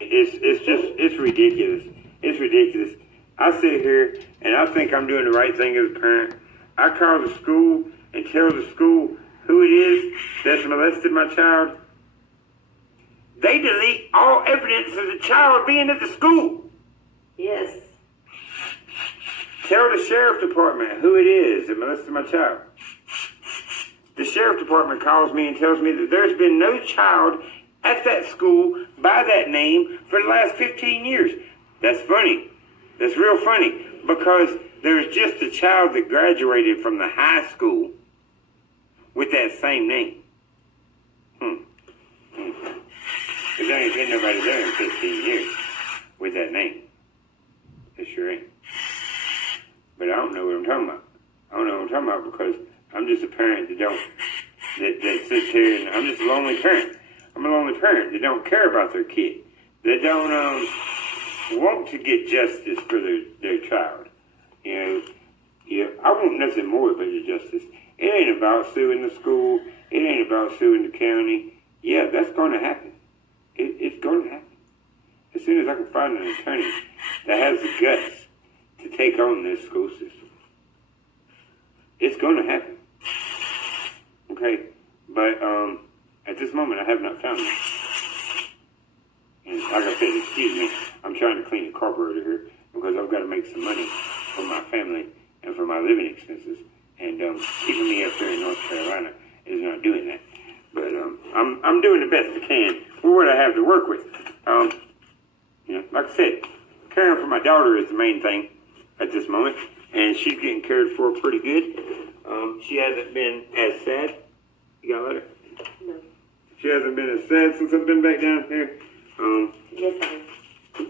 It's ridiculous. It's ridiculous. I sit here and I think I'm doing the right thing as a parent. I call the school and tell the school who it is that's molested my child. They delete all evidence of the child being at the school. Yes. Tell the sheriff department who it is that molested my child. The sheriff department calls me and tells me that there's been no child at that school by that name for the last 15 years. That's funny. That's real funny because there's just a child that graduated from the high school with that same name. Because there ain't been nobody there in 15 years with that name. It sure ain't. But I don't know what I'm talking about. I don't know what I'm talking about because I'm just a parent that sits here and I'm just a lonely parent. I'm a lonely parent that don't care about their kid. That don't want to get justice for their child. I want nothing more but the justice. It ain't about suing the school. It ain't about suing the county. Yeah, that's going to happen. It's going to happen. As soon as I can find an attorney that has the guts to take on this school system, it's going to happen. Okay, but at this moment I have not found it. And like I said, excuse me, I'm trying to clean the carburetor here because I've got to make some money for my family and for my living expenses. And keeping me up here in North Carolina is not doing that. But I'm doing the best I can with what I have to work with. Like I said, caring for my daughter is the main thing at this moment, and she's getting cared for pretty good. She hasn't been as sad. You got a letter? No. She hasn't been as sad since I've been back down here. Yes, I am.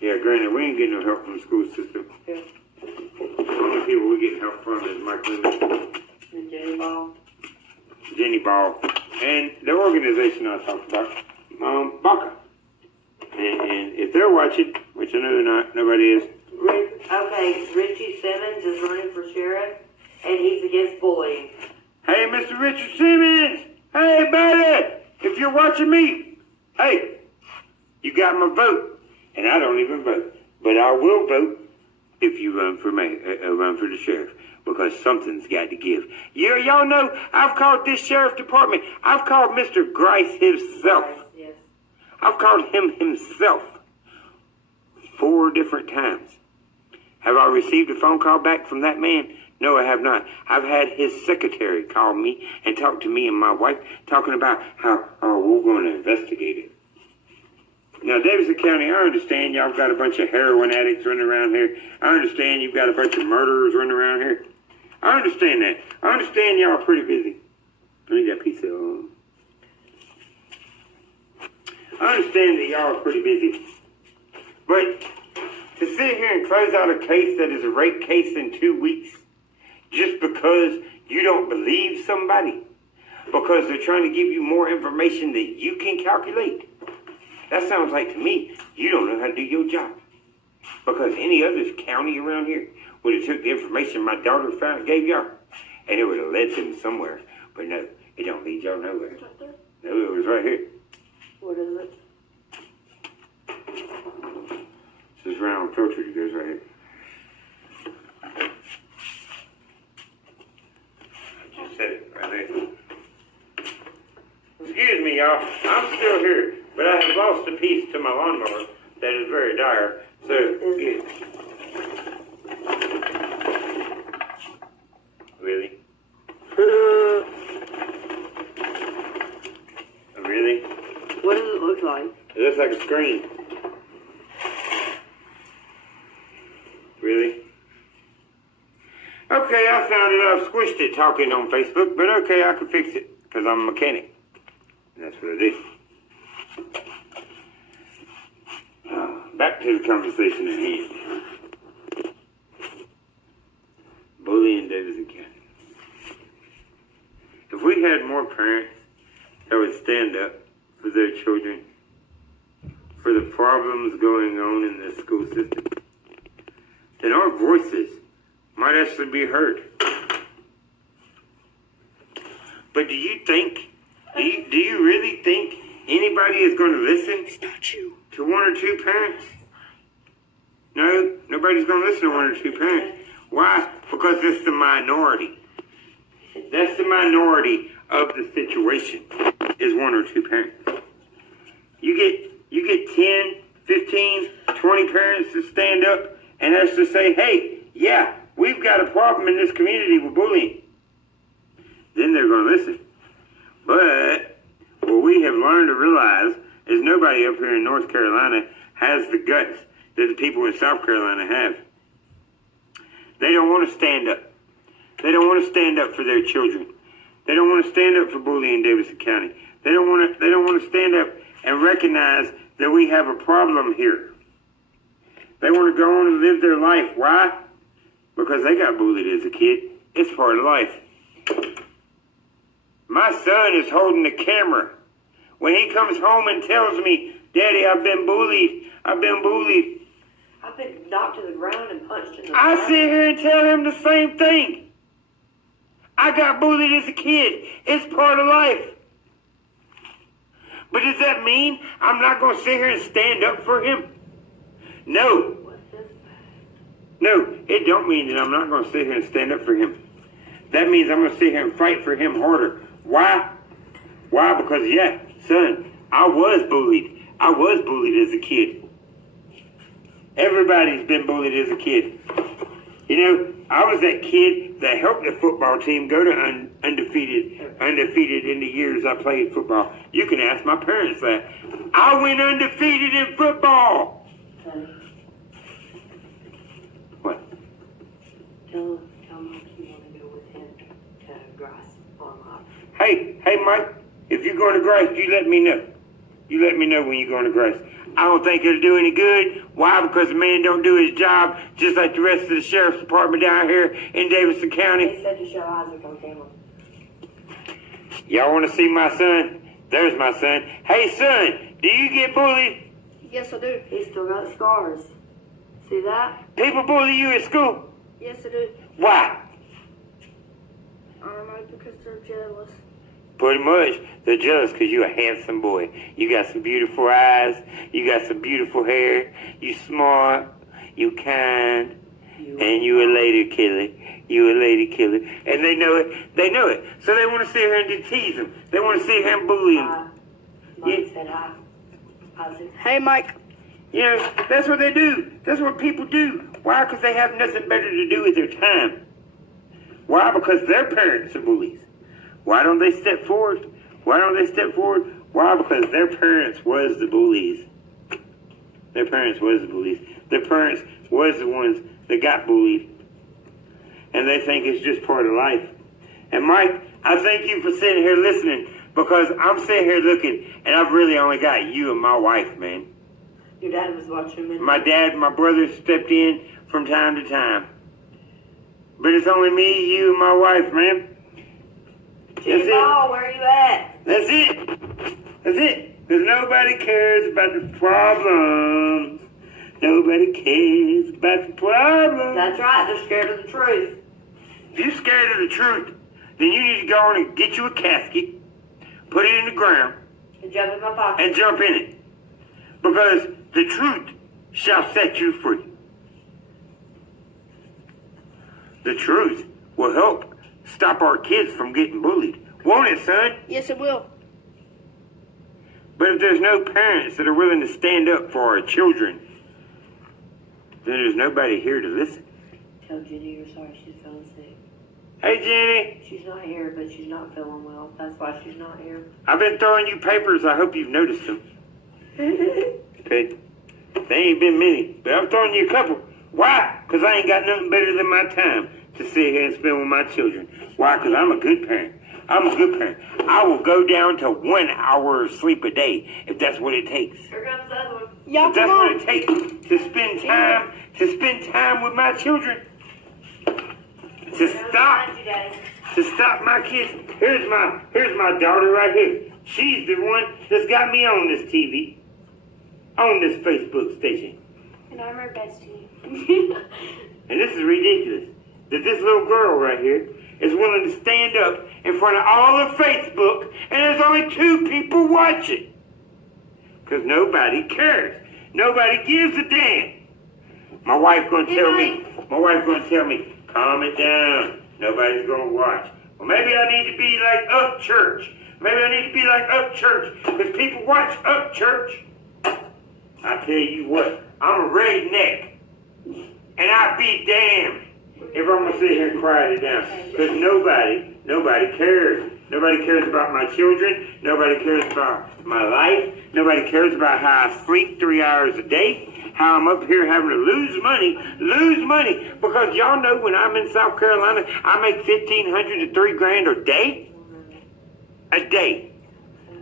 Yeah, granted, we ain't getting no help from the school system. Yeah. The only people we get help from is Mike Loomis, And Jenny Ball. Jenny Ball, and the organization I talked about, BACA. And if they're watching, which I know they're not, nobody is. Okay, Richie Simmons is running for sheriff, and he's against bullying. Hey, Mr. Richard Simmons! Hey, buddy! If you're watching me, hey, you got my vote. And I don't even vote. But I will vote if you run for the sheriff. Because something's got to give. Y'all know, I've called this sheriff department. I've called Mr. Grice himself. Yes. I've called him himself 4 different times. Have I received a phone call back from that man? No, I have not. I've had his secretary call me and talk to me and my wife, talking about how we're going to investigate it. Now, Davidson County, I understand y'all got a bunch of heroin addicts running around here. I understand you've got a bunch of murderers running around here. I understand that. I understand y'all are pretty busy. Let me get a piece of I understand that y'all are pretty busy. But to sit here and close out a case that is a rape case in 2 weeks just because you don't believe somebody, because they're trying to give you more information that you can calculate, that sounds like to me you don't know how to do your job. Because any other county around here would have took the information my daughter gave y'all, and it would have led them somewhere. But no, it don't lead y'all nowhere. Right there. No, it was right here. What is it? This round filter that goes right here. I just said it right there. Excuse me, y'all. I'm still here, but I have lost a piece to my lawnmower that is very dire. So, yeah. Really? Really? What does it look like? It looks like a screen. Really? Okay, I found it. I've squished it talking on Facebook, but okay, I can fix it because I'm a mechanic. And that's what I do. Back to the conversation at hand. Bullying Davidson County. If we had more parents that would stand up for their children, for the problems going on in the school system, then our voices might actually be heard. But do you really think anybody is going to listen It's not you. to one or two parents? No, nobody's going to listen to one or two parents. Why? Because it's the minority. That's the minority of the situation, is one or two parents. You get 10, 15, 20 parents to stand up and has to say, hey, yeah, we've got a problem in this community with bullying. Then they're going to listen. But what we have learned to realize is nobody up here in North Carolina has the guts that the people in South Carolina have. They don't want to stand up. They don't want to stand up for their children. They don't want to stand up for bullying in Davidson County. They don't want to stand up and recognize that we have a problem here. They want to go on and live their life. Why? Because they got bullied as a kid. It's part of life. My son is holding the camera. When he comes home and tells me, Daddy, I've been bullied. I've been bullied. I've been knocked to the ground and punched in the I back. sit here and tell him the same thing. I got bullied as a kid. It's part of life. But does that mean I'm not going to sit here and stand up for him? No. What's this? No, it don't mean that I'm not going to sit here and stand up for him. That means I'm going to sit here and fight for him harder. Why? Why? Because, yeah, son, I was bullied. I was bullied as a kid. Everybody's been bullied as a kid. You know, I was that kid that helped the football team go to undefeated in the years I played football. You can ask my parents that. I went undefeated in football. What? Tell Mike you want to go with him to Grass Farm Life. Hey, Mike, if you're going to Grace, you let me know. You let me know when you're going to Grace. I don't think it'll do any good. Why? Because the man don't do his job just like the rest of the sheriff's department down here in Davidson County. He said to show Isaac on camera. Y'all want to see my son? There's my son. Hey, son, do you get bullied? Yes, I do. He's still got scars. See that? People bully you at school? Yes, I do. Why? I don't know, because they're jealous. Pretty much. They're jealous because you're a handsome boy. You got some beautiful eyes. You got some beautiful hair. You smart. You kind. And you a lady killer. You a lady killer. And they know it. They know it. So they want to sit here and tease him. They want to sit here and bully him. Mike said hi. Isaac. Hey, Mike. You know, that's what they do. That's what people do. Why? Because they have nothing better to do with their time. Why? Because their parents are bullies. Why don't they step forward? Why don't they step forward? Why? Because their parents was the bullies. Their parents was the bullies. Their parents was the ones that got bullied. And they think it's just part of life. And Mike, I thank you for sitting here listening, because I'm sitting here looking and I've really only got you and my wife, man. Your dad was watching me. My dad and my brother stepped in from time to time. But it's only me, you, and my wife, man. Jimmy Ball, where are you at? That's it. That's it. Because nobody cares about the problems. Nobody cares about the problems. That's right, they're scared of the truth. If you're scared of the truth, then you need to go on and get you a casket, put it in the ground, And jump in my pocket. and jump in it. Because the truth shall set you free. The truth will help stop our kids from getting bullied. Won't it, son? Yes, it will. But if there's no parents that are willing to stand up for our children, then there's nobody here to listen. Tell Jenny you're sorry she's feeling sick. Hey, Jenny, She's not here, but she's not feeling well. That's why she's not here. I've been throwing you papers. I hope you've noticed them. Okay? They ain't been many, but I'm throwing you a couple. Why? Because I ain't got nothing better than my time to sit here and spend with my children. Why? Because I'm a good parent. I'm a good parent. I will go down to 1 hour of sleep a day if that's what it takes. Here comes the other one. Y'all If that's come what on. it takes to spend time with my children. Behind you, Daddy. To stop my kids. Here's my daughter right here. She's the one that's got me on this TV, on this Facebook station. And I'm her bestie. And this is ridiculous. That this little girl right here is willing to stand up in front of all of Facebook, and there's only 2 people watching. Because nobody cares. Nobody gives a damn. My wife gonna tell me, calm it down. Nobody's gonna watch. Well, maybe I need to be like Up Church. Because people watch Up Church. I tell you what, I'm a redneck. And I be damned if I'm gonna sit here and quiet it down. Because nobody cares. Nobody cares about my children. Nobody cares about my life. Nobody cares about how I sleep 3 hours a day. How I'm up here having to lose money. Because y'all know when I'm in South Carolina, I make $1,500 to $3,000 a day. A day.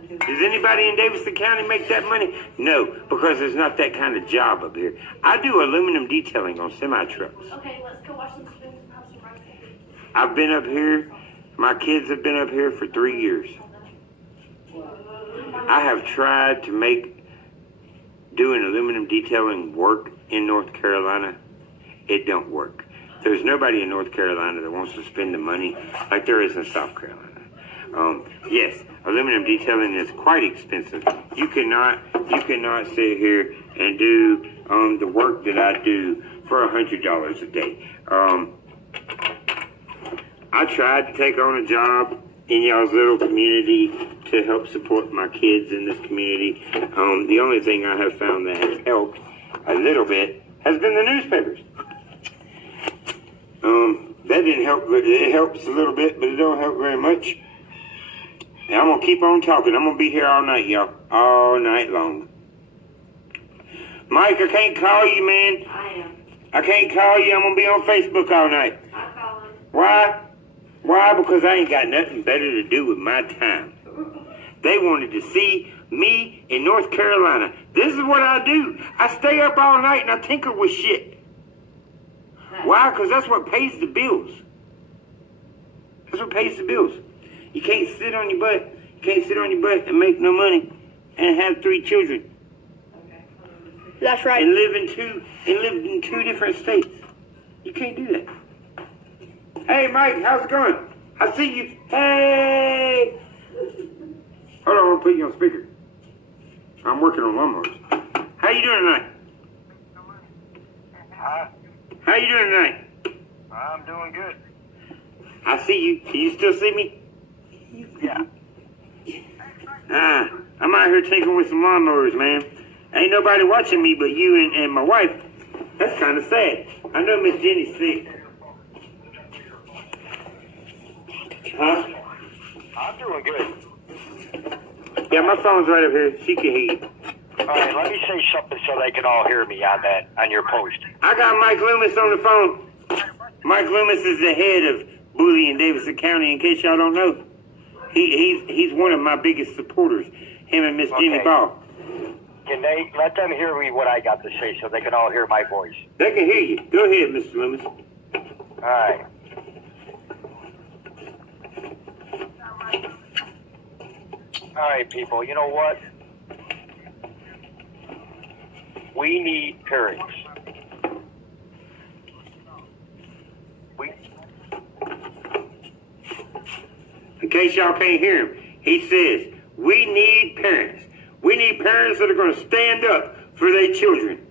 Does anybody in Davidson County make that money? No, because there's not that kind of job up here. I do aluminum detailing on semi-trucks. Okay, let's go watch some spoons and have some rice. I've been up here, my kids have been up here for 3 years. I have tried to make doing aluminum detailing work in North Carolina. It don't work. There's nobody in North Carolina that wants to spend the money like there is in South Carolina. Yes, aluminum detailing is quite expensive. You cannot sit here and do the work that I do for $100 a day. I tried to take on a job in y'all's little community to help support my kids in this community. The only thing I have found that has helped a little bit has been the newspapers. That didn't help, but it helps a little bit, but it don't help very much. And I'm gonna keep on talking. I'm gonna be here all night, y'all. All night long. Mike, I can't call you, man. I can't call you. I'm gonna be on Facebook all night. I call him. Why? Why? Because I ain't got nothing better to do with my time. They wanted to see me in North Carolina. This is what I do. I stay up all night and I tinker with shit. Why? Because that's what pays the bills. That's what pays the bills. You can't sit on your butt. You can't sit on your butt and make no money and have 3 children. That's right. And live in two different states. You can't do that. Hey, Mike, how's it going? I see you. Hey. Hold on, I'm gonna put you on speaker. I'm working on lawnmowers. How you doing tonight? Huh? How you doing tonight? I'm doing good. I see you. Can you still see me? Yeah. I'm out here tinkering with some lawnmowers, man. Ain't nobody watching me but you and my wife. That's kind of sad. I know Miss Jenny's sick. Huh? I'm doing good. Yeah, my phone's right up here. She can hear you. All right, let me say something so they can all hear me on your post. I got Mike Loomis on the phone. Mike Loomis is the head of Bully in Davidson County, in case y'all don't know. He's one of my biggest supporters. Him and Miss Jenny Okay. Ball. Can they let them hear me what I got to say so they can all hear my voice? They can hear you. Go ahead, Mr. Loomis. All right. All right, people, you know what? We need parents. In case y'all can't hear him, he says, we need parents. We need parents that are going to stand up for their children.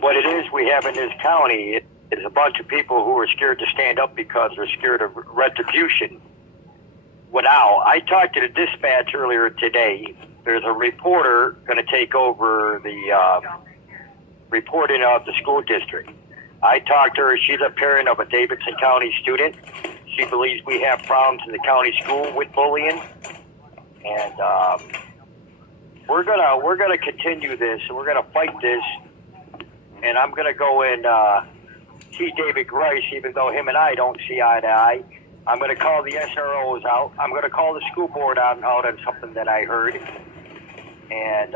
What it is we have in this county is a bunch of people who are scared to stand up because they're scared of retribution. Now, I talked to the dispatch earlier today. There's a reporter going to take over the reporting of the school district. I talked to her. She's a parent of a Davidson County student. She believes we have problems in the county school with bullying, and we're gonna continue this, and we're gonna fight this. And I'm gonna go and see David Grice, even though him and I don't see eye to eye. I'm gonna call the SROs out. I'm gonna call the school board out on something that I heard. And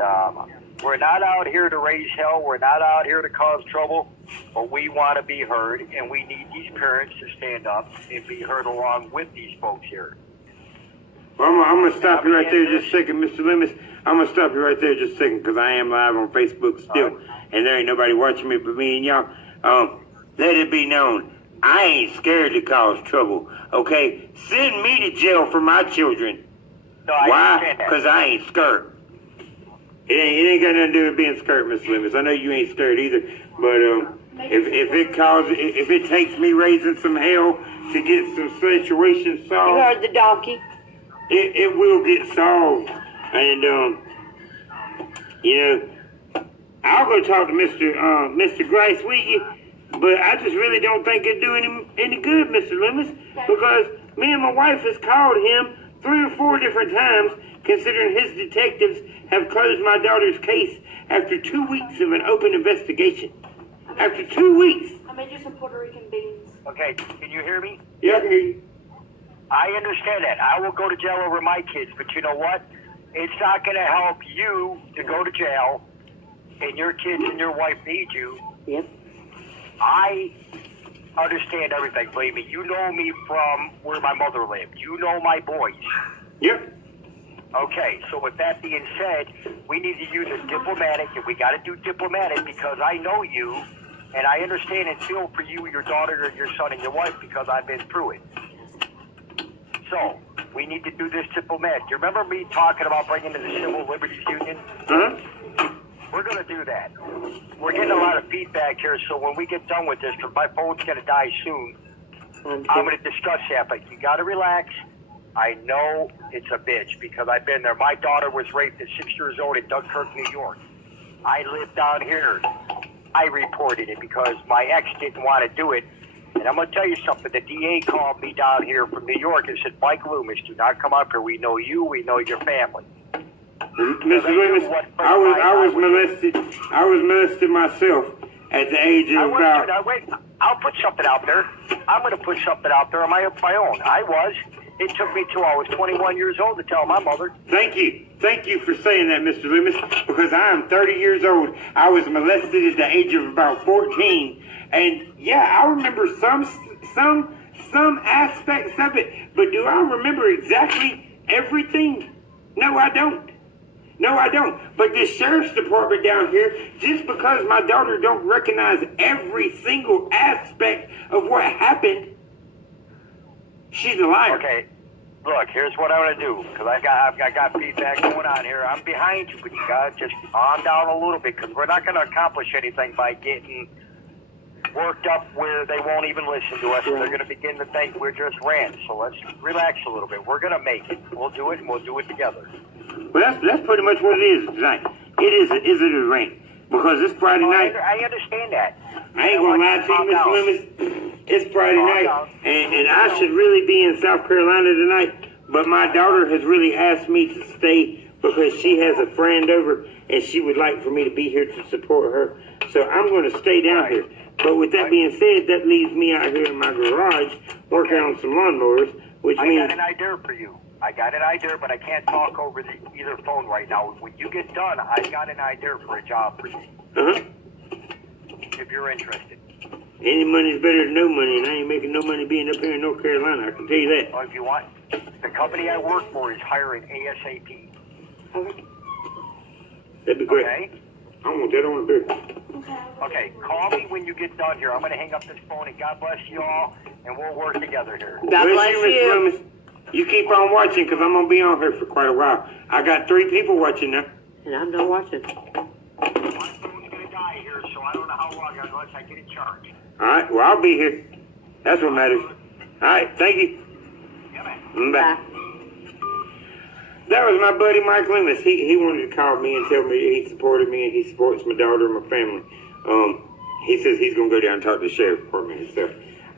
we're not out here to raise hell. We're not out here to cause trouble. But we want to be heard, and we need these parents to stand up and be heard along with these folks here. Well, I'm going to stop you right there just a second, Mr. Loomis. I'm going to stop you right there just a second because I am live on Facebook still, and there ain't nobody watching me but me and y'all. Let it be known, I ain't scared to cause trouble, okay? Send me to jail for my children. No, I Why? understand that. Because I ain't scared. It ain't got nothing to do with being scared, Mr. Loomis. I know you ain't scared either, but if it takes me raising some hell to get some situations You solved, heard the donkey. it will get solved. And you know, I'll go talk to Mr. Grice with you, but I just really don't think it'd do any good, Mr. Loomis, because me and my wife has called him 3 or 4 different times, considering his detectives have closed my daughter's case after 2 weeks of an open investigation. After 2 weeks. I made you some Puerto Rican beans. Okay, can you hear me? Yeah, I can hear you. I understand that. I will go to jail over my kids, but you know what? It's not going to help you to go to jail, and your kids and your wife need you. Yep. I understand everything, believe me. You know me from where my mother lived. You know my boys. Yep. Okay, so with that being said, we need to use a diplomatic, and we got to do diplomatic because I know you, and I understand and feel for you, your daughter, your son, and your wife because I've been through it. So, we need to do this diplomatic. You remember me talking about bringing in the Civil Liberties Union? Huh? We're going to do that. We're getting a lot of feedback here, so when we get done with this, because my phone's going to die soon, I'm going to discuss that, but you got to relax. I know it's a bitch because I've been there. My daughter was raped at 6 years old in Dunkirk, New York. I live down here. I reported it because my ex didn't want to do it. And I'm going to tell you something. The DA called me down here from New York and said, Mike Loomis, do not come up here. We know you. We know your family. Mr. Loomis, I was molested. I was molested myself at the age of about. Wait, I'll put something out there. I'm going to put something out there on my own. I was. It took me till I was 21 years old to tell my mother. Thank you. Thank you for saying that, Mr. Loomis, because I am 30 years old. I was molested at the age of about 14. And yeah, I remember some aspects of it, but do I remember exactly everything? No, I don't. No, I don't. But this sheriff's department down here, just because my daughter don't recognize every single aspect of what happened, she's a liar. Okay, look, here's what I'm gonna do, because I've got feedback going on here. I'm behind you, but you gotta just calm down a little bit, because we're not gonna accomplish anything by getting worked up where they won't even listen to us. They're gonna begin to think we're just rants. So let's relax a little bit. We're gonna make it. We'll do it, and we'll do it together. Well, that's pretty much what it is tonight. Is it a rant? Because it's Friday night. I understand that. I ain't gonna lie to you, Mr. Loomis. It's Friday night, and I should really be in South Carolina tonight, but my daughter has really asked me to stay because she has a friend over, and she would like for me to be here to support her. So I'm going to stay down here. But with that being said, that leaves me out here in my garage working on some lawnmowers, which means... I got an idea for you. I got an idea, but I can't talk over either phone right now. When you get done, I got an idea for a job for you. Uh-huh. If you're interested. Any money's better than no money, and I ain't making no money being up here in North Carolina, I can tell you that. Well, if you want, the company I work for is hiring ASAP. That'd be great. Okay? I want that on the beer. Okay, call me when you get done here. I'm going to hang up this phone, and God bless you all, and we'll work together here. God bless Mr. you. Loomis. You keep on watching, because I'm going to be on here for quite a while. I got 3 people watching now. And I'm not watching. My phone's going to die here, so I don't know how long unless I get it charged. All right, well, I'll be here. That's what matters. All right, thank you. Yeah, man. Bye. That was my buddy Mike Loomis. He wanted to call me and tell me he supported me and he supports my daughter and my family. He says he's going to go down and talk to the sheriff department and stuff.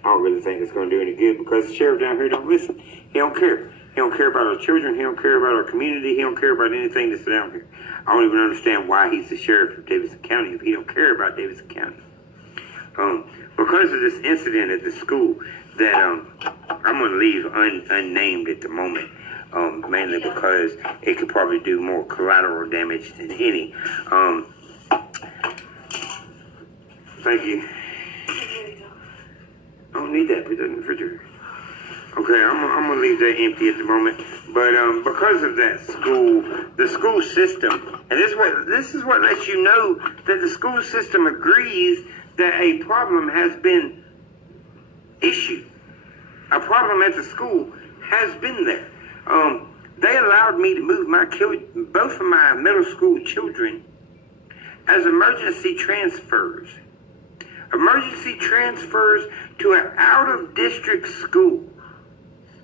I don't really think it's going to do any good because the sheriff down here don't listen. He don't care. He don't care about our children. He don't care about our community. He don't care about anything that's down here. I don't even understand why he's the sheriff of Davidson County if he don't care about Davidson County. Because of this incident at the school that I'm going to leave unnamed at the moment, mainly because it could probably do more collateral damage than any. Thank you. I don't need that. Put that in the refrigerator. Okay, I'm gonna leave that empty at the moment. But because of that school, the school system, and this is what lets you know that the school system agrees that a problem has been issued. A problem at the school has been there. they allowed me to move both of my middle school children as emergency transfers. Emergency transfers to an out-of-district school.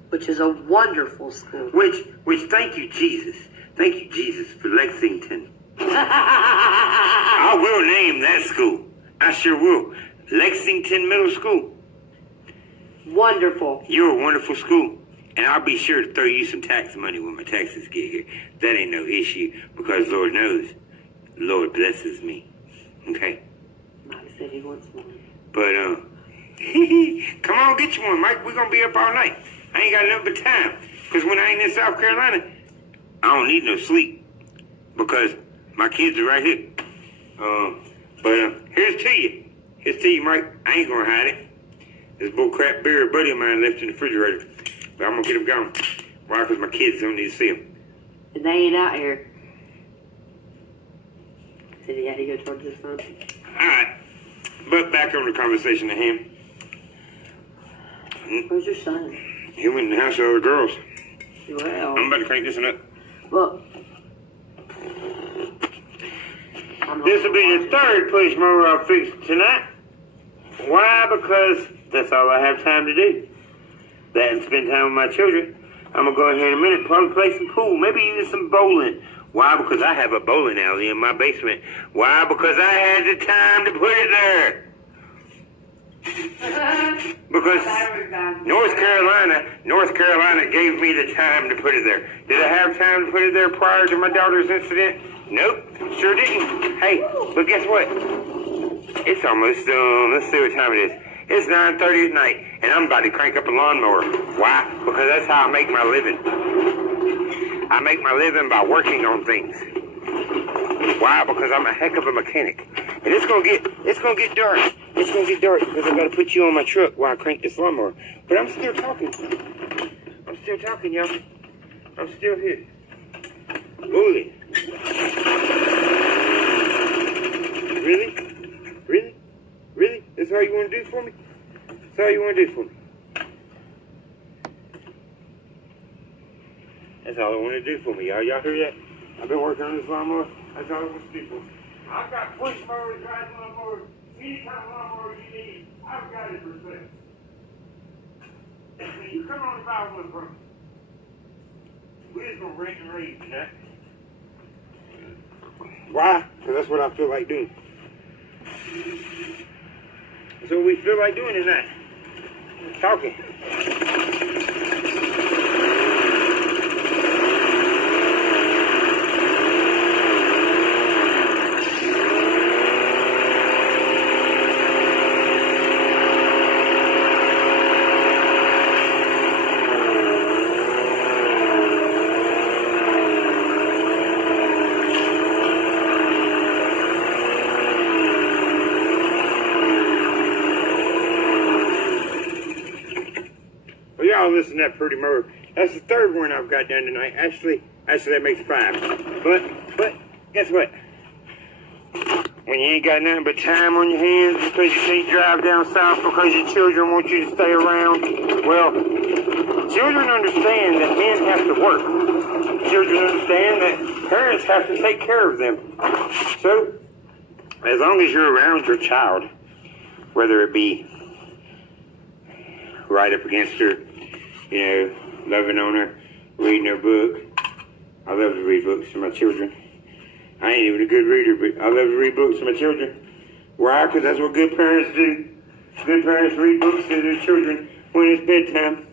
Which is a wonderful school. Which, thank you, Jesus. Thank you, Jesus, for Lexington. I will name that school. I sure will. Lexington Middle School. Wonderful. You're a wonderful school. And I'll be sure to throw you some tax money when my taxes get here. That ain't no issue, because Lord knows, Lord blesses me. Okay? Mike said he wants one. But, come on, get you one, Mike. We're going to be up all night. I ain't got nothing but time. Because when I ain't in South Carolina, I don't need no sleep. Because my kids are right here. But here's to you. Here's to you, Mike. I ain't going to hide it. This bull crap beer a buddy of mine left in the refrigerator. But I'm going to get them gone. Why? Because my kids don't need to see them. And they ain't out here. Said he had to go towards his phone. Alright. But back on the conversation at hand. Where's your son? He went in the house with other girls. Well, I'm about to crank this one up. look. This will be the third push mower I'll fix tonight. Why? Because that's all I have time to do. That and spend time with my children. I'm going to go ahead in a minute, probably play some pool, maybe even some bowling. Why? Because I have a bowling alley in my basement. Why? Because I had the time to put it there. Because North Carolina gave me the time to put it there. Did I have time to put it there prior to my daughter's incident? Nope, sure didn't. Hey, but guess what? It's almost, let's see what time it is. It's 9:30 at night, and I'm about to crank up a lawnmower. Why? Because that's how I make my living. I make my living by working on things. Why? Because I'm a heck of a mechanic. And it's gonna get dark. It's gonna get dark because I gotta put you on my truck while I crank this lawnmower. But I'm still talking. Y'all. I'm still here. Bully. Really? That's all you wanna do for me? That's all you wanna do for me? That's all I wanna do for me, y'all. Y'all hear that? I've been working on this lawnmower. That's all I want to do for me. I've got push mowers, guys, lawnmowers, any kind of lawnmower you need. I've got it for sale. You come on and buy one from me. We're just going to rent and raise tonight. Why? Because that's what I feel like doing. That's what we feel like doing tonight. Talking. Y'all listen to that pretty mower. That's the third one I've got done tonight. Actually, that makes 5. But guess what? When you ain't got nothing but time on your hands because you can't drive down south because your children want you to stay around, well, children understand that men have to work. Children understand that parents have to take care of them. So, as long as you're around your child, whether it be right up against her, loving on her, reading her book. I love to read books to my children. I ain't even a good reader, but I love to read books to my children. Why? Because that's what good parents do. Good parents read books to their children when it's bedtime.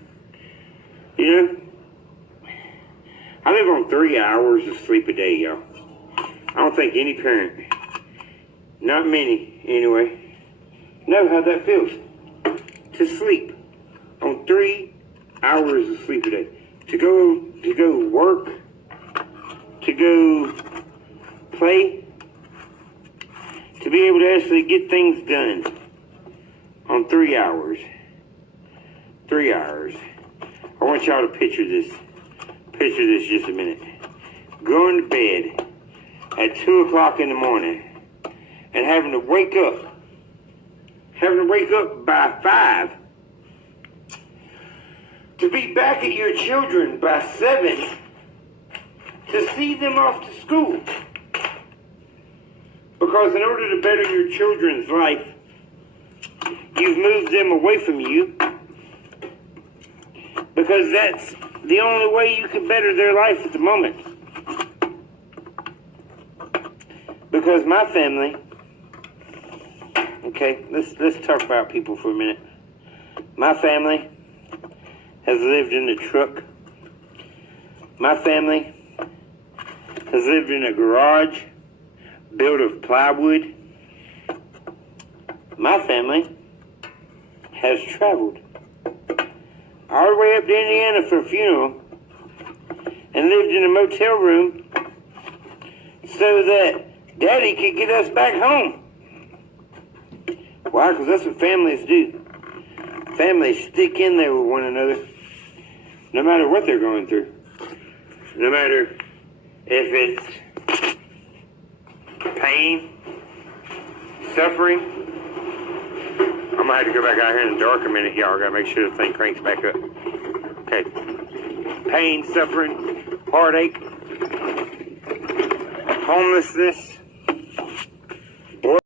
I live on 3 hours of sleep a day, y'all. I don't think any parent, not many anyway, know how that feels. To sleep on 3 hours of sleep a day. To go work, to go play, to be able to actually get things done on 3 hours. 3 hours. I want y'all to picture this. Picture this just a minute. Going to bed at 2 o'clock in the morning and having to wake up by 5 to be back at your children by 7 to see them off to school. Because in order to better your children's life, you've moved them away from you. Because that's the only way you can better their life at the moment. Because my family, okay, let's talk about people for a minute. My family has lived in a truck. My family has lived in a garage built of plywood. My family has traveled all the way up to Indiana for a funeral and lived in a motel room so that Daddy could get us back home. Why? Because that's what families do. Families stick in there with one another no matter what they're going through. No matter if it's pain, suffering. I'm gonna have to go back out here in the dark a minute, y'all. I gotta make sure the thing cranks back up. Okay. Pain, suffering, heartache, homelessness,